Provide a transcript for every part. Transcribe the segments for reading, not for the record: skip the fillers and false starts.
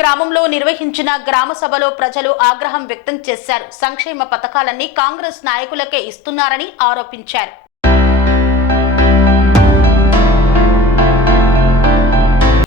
గ్రామంలో నిర్వహించిన గ్రామ సభలో ప్రజలు ఆగ్రహం వ్యక్తం చేశారు. సంక్షేమ పథకాలన్నీ కాంగ్రెస్ నాయకులకే ఇస్తున్నారని ఆరోపించారు.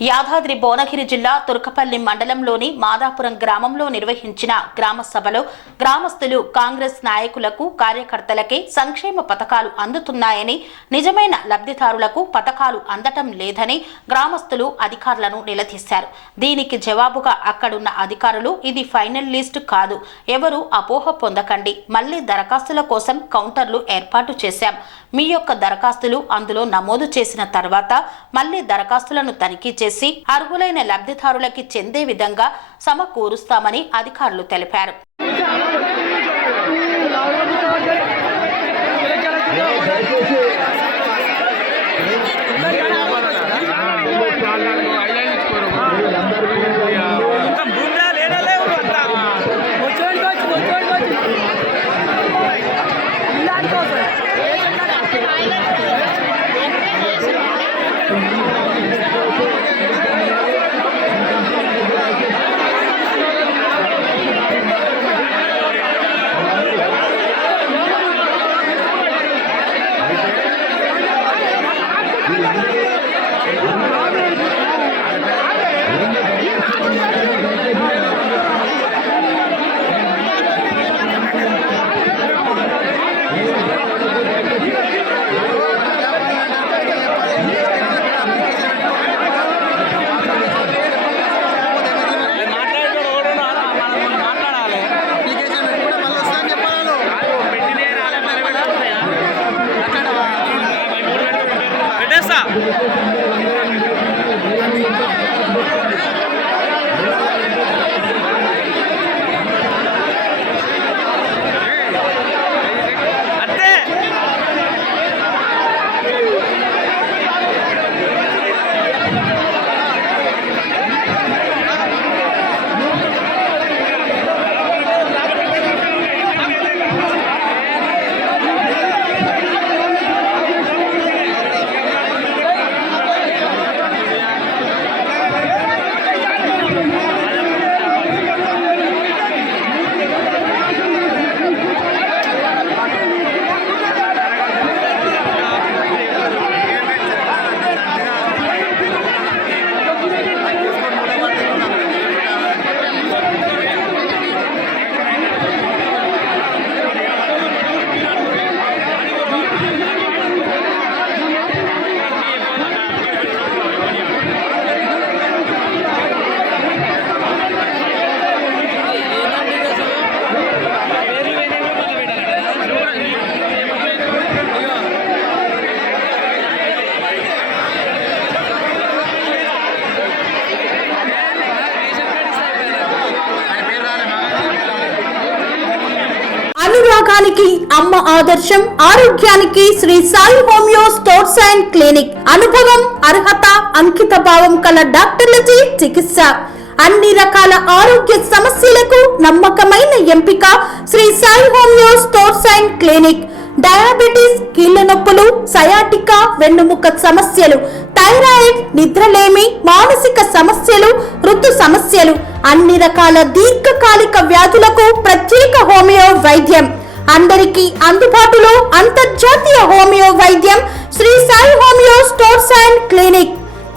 యాదాద్రి భువనగిరి జిల్లా తుర్కపల్లి మండలంలోని మాదాపురం గ్రామంలో నిర్వహించిన గ్రామ సభలో గ్రామస్తులు కాంగ్రెస్ నాయకులకు కార్యకర్తలకే సంక్షేమ పథకాలు అందుతున్నాయని, నిజమైన లబ్ధిదారులకు పథకాలు అందటం లేదని గ్రామస్తులు అధికారులను నిలదీశారు. దీనికి జవాబుగా అక్కడున్న అధికారులు ఇది ఫైనల్ లిస్టు కాదు, ఎవరు అపోహ పొందకండి, మళ్లీ దరఖాస్తుల కోసం కౌంటర్లు ఏర్పాటు చేశాం, మీ యొక్క దరఖాస్తులు అందులో నమోదు చేసిన తర్వాత మళ్లీ దరఖాస్తులను తనిఖీ చేసి అర్హులైన లబ్ధిదారులకి చెందే విధంగా సమకూరుస్తామని అధికారులు తెలిపారు. అనురాగానికి అమ్మ ఆదర్శం, ఆరోగ్యానికి Shri Sai homeo stores and clinic. అనుభవం, అర్హత, అంకిత భావం కల డాక్టర్లచే చికిత్స. అన్ని రకాల ఆరోగ్య సమస్యలకు నమ్మకమైన ఎంపిక Shri Sai homeo stores and clinic. Diabetes, కీళ్ల నొప్పులు, సయాటికా, వెన్నుముక సమస్యలు, థైరాయిడ్, నిద్రలేమి, మానసిక సమస్యలు, ఋతు సమస్యలు, అన్ని రకాల దీర్ఘకాలిక వ్యాధులకు ప్రత్యేక హోమియో వైద్యం. అందరికీ అందుబాటులో అంతర్జాతీయ హోమియో వైద్యం Shri Sai homeo stores and clinic.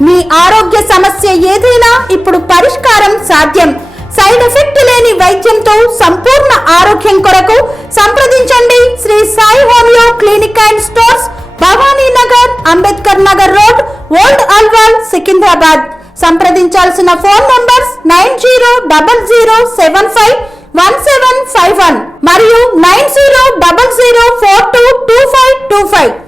మీ ఆరోగ్య సమస్య ఏదైనా ఇప్పుడు పరిష్కారం సాధ్యం. సైడ్ ఎఫెక్ట్ లేని వైద్యంతో సంపూర్ణ ఆరోగ్యం కొరకు సంప్రదించండి Shri Sai homeo clinic and stores, Bhavani Nagar, Ambedkar Nagar road, old Alwal, Secunderabad. సంప్రదించాల్సిన ఫోన్ నంబర్స్ 9000751751 మరియు 9000422525.